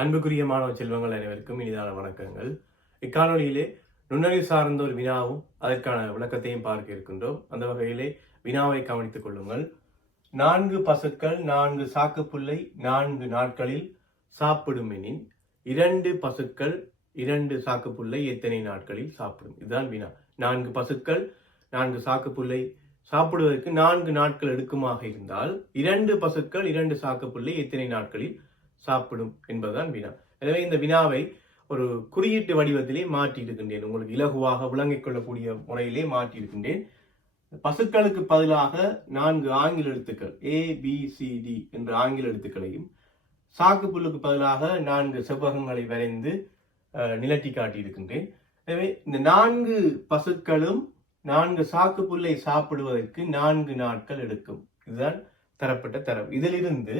அன்புக்குரிய மாணவ செல்வங்கள் அனைவருக்கும் இனிதான வணக்கங்கள். இக்காணொலியிலே நுண்ணறிவு சார்ந்த ஒரு வினாவும் அதற்கான விளக்கத்தையும் பார்க்க இருக்கின்றோம். அந்த வகையிலே வினாவை கவனித்துக் கொள்ளுங்கள். 4 பசுக்கள் 4 சாக்குப்புல்லை 4 நாட்களில் சாப்பிடும் எனின் 2 பசுக்கள் 2 சாக்குப்புல்லை எத்தனை நாட்களில் சாப்பிடும்? இதுதான் வினா. 4 பசுக்கள் 4 சாக்குப்புல்லை சாப்பிடுவதற்கு 4 நாட்கள் எடுக்குமாக இருந்தால் 2 பசுக்கள் 2 சாக்குப்புல்லை எத்தனை நாட்களில் சாப்பிடும் என்பதுதான் வினா. எனவே இந்த வினாவை ஒரு குறியீட்டு வடிவத்திலே மாற்றி இருக்கின்றேன். உங்களுக்கு இலகுவாக விளங்கிக் கொள்ளக்கூடிய முறையிலே மாற்றி இருக்கின்றேன். பசுக்களுக்கு பதிலாக 4 ஆங்கில எழுத்துக்கள் ABCD என்ற ஆங்கில எழுத்துக்களையும், சாக்கு புல்லுக்கு பதிலாக 4 செவ்வகங்களை வரைந்து நிலட்டி காட்டி இருக்கின்றேன். எனவே இந்த 4 பசுக்களும் 4 சாக்கு புல்லை சாப்பிடுவதற்கு 4 நாட்கள் எடுக்கும். இதுதான் தரப்பட்ட தரவு. இதிலிருந்து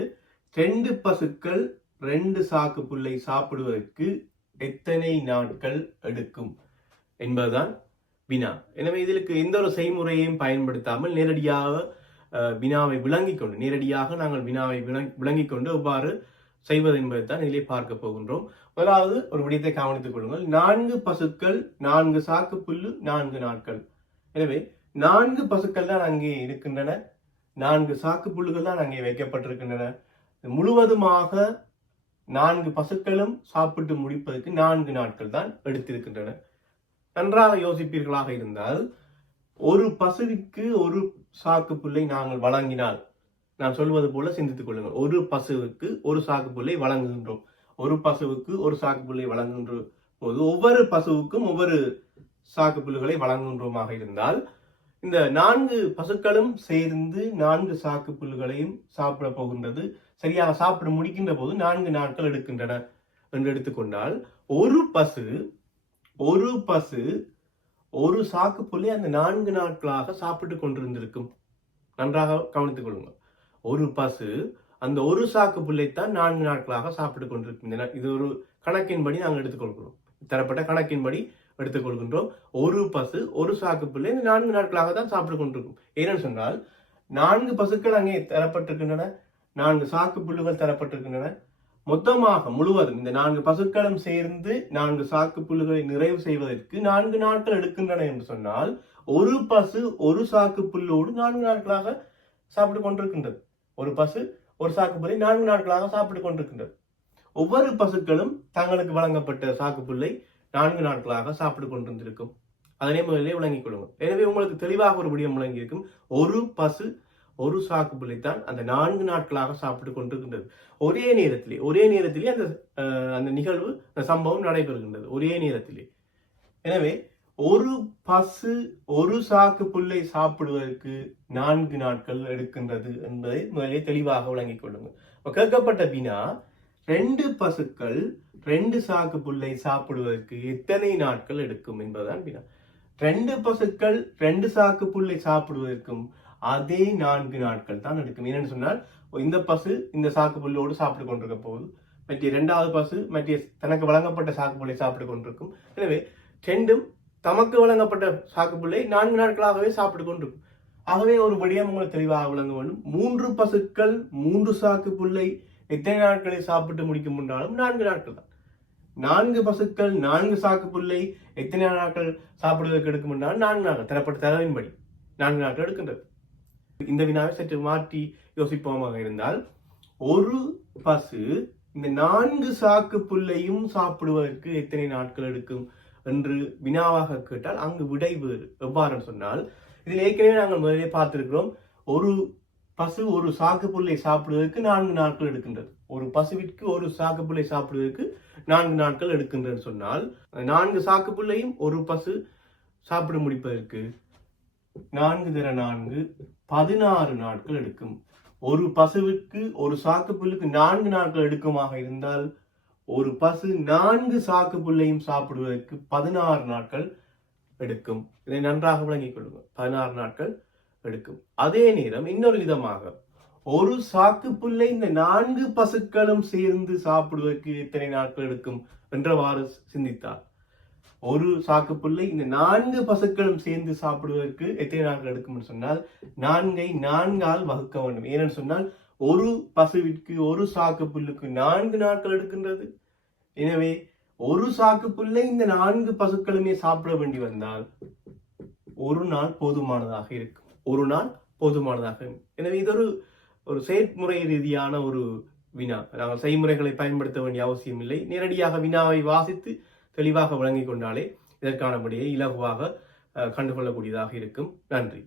2 பசுக்கள் 2 சாக்கு புல்லை சாப்பிடுவதற்கு எத்தனை நாட்கள் எடுக்கும் என்பதுதான் வினா. எனவே இதற்கு எந்த ஒரு செய்முறையையும் பயன்படுத்தாமல் நேரடியாக வினாவை விளங்கிக் கொண்டு நாங்கள் வினாவை விளங்கிக் கொண்டு எவ்வாறு செய்வது என்பதை தான் இதிலே பார்க்க போகின்றோம். முதலாவது ஒரு விடயத்தை கவனித்துக் கொள்ளுங்கள். 4 பசுக்கள் 4 சாக்கு புல்லு 4 நாட்கள். எனவே 4 பசுக்கள் தான் அங்கே இருக்கின்றன, 4 சாக்கு புல்லுகள் தான் அங்கே வைக்கப்பட்டிருக்கின்றன. முழுவதுமாக 4 பசுக்களும் சாப்பிட்டு முடிப்பதற்கு 4 நாட்கள் தான் எடுத்திருக்கின்றன. நன்றாக யோசிப்பீர்களாக இருந்தால், ஒரு பசுவிற்கு ஒரு சாக்கு புல்லை நாங்கள் வழங்கினால், நான் சொல்வது போல சிந்தித்துக் கொள்ளுங்கள். ஒரு பசுவுக்கு ஒரு சாக்கு புல்லை வழங்குகின்றோம். ஒரு பசுவுக்கு ஒரு சாக்கு புல்லை வழங்குகின்ற போது ஒவ்வொரு பசுவுக்கும் ஒவ்வொரு சாக்கு புல்லுகளை வழங்குகின்றோமாக இருந்தால், இந்த 4 பசுக்களும் சேர்ந்து 4 சாக்கு புல்லுகளையும் சாப்பிட போகின்றது. சரியாக சாப்பிட முடிக்கின்ற போது 4 நாட்கள் எடுக்கின்றன என்று எடுத்துக்கொண்டால், ஒரு பசு ஒரு சாக்கு புல்லை அந்த 4 நாட்களாக சாப்பிட்டு கொண்டிருந்திருக்கும். நன்றாக கவனித்துக் கொள்ளுங்கள். ஒரு பசு அந்த ஒரு சாக்கு புல்லைத்தான் 4 நாட்களாக சாப்பிட்டு கொண்டிருக்கின்றன. இது ஒரு கணக்கின்படி நாங்கள் எடுத்துக்கொள்கிறோம். தரப்பட்ட கணக்கின்படி எடுத்துக்கொள்கின்றோம். ஒரு பசு ஒரு சாக்கு புல்லை 4 நாட்களாக தான் சாப்பிட்டு கொண்டிருக்கும். ஏனென்று சொன்னால் 4 பசுக்கள் அங்கே தரப்பட்டிருக்கின்றன, 4 சாக்கு புல்லுகள் தரப்பட்டிருக்கின்றன. மொத்தமாக முழுவதும் இந்த 4 பசுக்களும் சேர்ந்து 4 சாக்கு புல்லுகளை நிறைவு செய்வதற்கு 4 நாட்கள் எடுக்கின்றன என்று சொன்னால், ஒரு பசு ஒரு சாக்கு புல்லோடு 4 நாட்களாக சாப்பிட்டு கொண்டிருக்கின்றது. ஒரு பசு ஒரு சாக்கு புல்லை 4 நாட்களாக சாப்பிட்டு கொண்டிருக்கின்றது. ஒவ்வொரு பசுக்களும் தங்களுக்கு வழங்கப்பட்ட சாக்கு புல்லை 4 நாட்களாக சாப்பிட்டு கொண்டிருந்திருக்கும். அதனை முதலே விளங்கிக் கொள்ளுங்கள். எனவே உங்களுக்கு தெளிவாக ஒரு விடயம் விளங்கி இருக்கும். ஒரு பசு ஒரு சாக்கு புல்லைத்தான் அந்த 4 நாட்களாக சாப்பிட்டு கொண்டிருக்கின்றது. ஒரே நேரத்திலே அந்த நிகழ்வு, அந்த சம்பவம் நடைபெறுகின்றது ஒரே நேரத்திலே. எனவே ஒரு பசு ஒரு சாக்கு புல்லை சாப்பிடுவதற்கு 4 நாட்கள் எடுக்கின்றது என்பதை முதலே தெளிவாக விளங்கிக் கொள்ளுங்கள். கேட்கப்பட்ட வினா, 2 பசுக்கள் 2 சாக்கு புல்லை சாப்பிடுவதற்கு எத்தனை நாட்கள் எடுக்கும் என்பதுதான் வினா. 2 பசுக்கள் 2 சாக்கு புல்லை சாப்பிடுவதற்கும் அதே 4 நாட்கள் தான் எடுக்கும். என்னன்னு சொன்னால், இந்த பசு இந்த சாக்கு புல்லோடு சாப்பிட்டு கொண்டிருக்க போது, மற்ற 2வது பசு மற்ற தனக்கு வழங்கப்பட்ட சாக்கு புல்லை சாப்பிட்டு கொண்டிருக்கும். எனவே 2ம் தமக்கு வழங்கப்பட்ட சாக்கு புல்லை 4 நாட்களாகவே சாப்பிட்டு கொண்டிருக்கும். ஆகவே ஒரு விடயம் உங்களுக்கு தெளிவாக விளங்க வேண்டும். 3 பசுக்கள் 3 சாக்கு புல்லை எத்தனை நாட்களை சாப்பிட்டு முடிக்க முடிந்தாலும் 4 நாட்கள் தான். 4 பசுக்கள் 4 சாக்கு புல்லை எத்தனை நாட்கள் சாப்பிடுவதற்கு எடுக்கும் என்றால் 4 நாட்கள். தரப்பட்ட தரவின்படி 4 நாட்கள் எடுக்கின்றது. இந்த வினாவை சற்று மாற்றி யோசிப்போமாக இருந்தால், ஒரு பசு இந்த 4 சாக்கு புல்லையும் சாப்பிடுவதற்கு எத்தனை நாட்கள் எடுக்கும் என்று வினாவாக கேட்டால் அங்கு விடை வேறு. எவ்வாறு சொன்னால், இதில் ஏற்கனவே நாங்கள் முதலே பார்த்திருக்கிறோம். ஒரு பசு ஒரு சாக்கு புல்லை சாப்பிடுவதற்கு 4 நாட்கள் எடுக்கின்றது. ஒரு பசுவிற்கு ஒரு சாக்கு புல்லை சாப்பிடுவதற்கு 4 நாட்கள் எடுக்கின்றது சொன்னால், 4 சாக்கு புல்லையும் ஒரு பசு சாப்பிட முடிப்பதற்கு 4 தர 4 16 நாட்கள் எடுக்கும். ஒரு பசுவிற்கு ஒரு சாக்கு புல்லுக்கு 4 நாட்கள் எடுக்குமாக இருந்தால், ஒரு பசு 4 சாக்கு புல்லையும் சாப்பிடுவதற்கு 16 நாட்கள் எடுக்கும். இதை நன்றாக விளங்கிக் கொள்ளுங்கள். 16 நாட்கள் எடுக்கும். அதே நேரம் இன்னொரு விதமாக, ஒரு சாக்கு புல்லை இந்த 4 பசுக்களும் சேர்ந்து சாப்பிடுவதற்கு எத்தனை நாட்கள் எடுக்கும் என்றவாறு சிந்தித்தார், ஒரு சாக்கு புல்லை இந்த 4 பசுக்களும் சேர்ந்து சாப்பிடுவதற்கு எத்தனை நாட்கள் எடுக்கும் சொன்னால், 4ஐ 4ஆல் வகுக்க வேண்டும். ஏனென்று சொன்னால், ஒரு பசுவிற்கு ஒரு சாக்கு புல்லுக்கு 4 நாட்கள் எடுக்கின்றது, எனவே ஒரு சாக்கு புல்லை இந்த 4 பசுக்களுமே சாப்பிட வேண்டி வந்தால் ஒரு நாள் போதுமானதாக இருக்கும். ஒரு நாள் போதுமானதாக இருக்கும். எனவே இது ஒரு செயற்முறை ரீதியான ஒரு வினா. நாங்கள் செய்முறைகளை பயன்படுத்த வேண்டிய அவசியம் இல்லை. நேரடியாக வினாவை வாசித்து தெளிவாக விளங்கிக் கொண்டாலே இதற்கான விடையை இலகுவாக கண்டுகொள்ளக்கூடியதாக இருக்கும். நன்றி.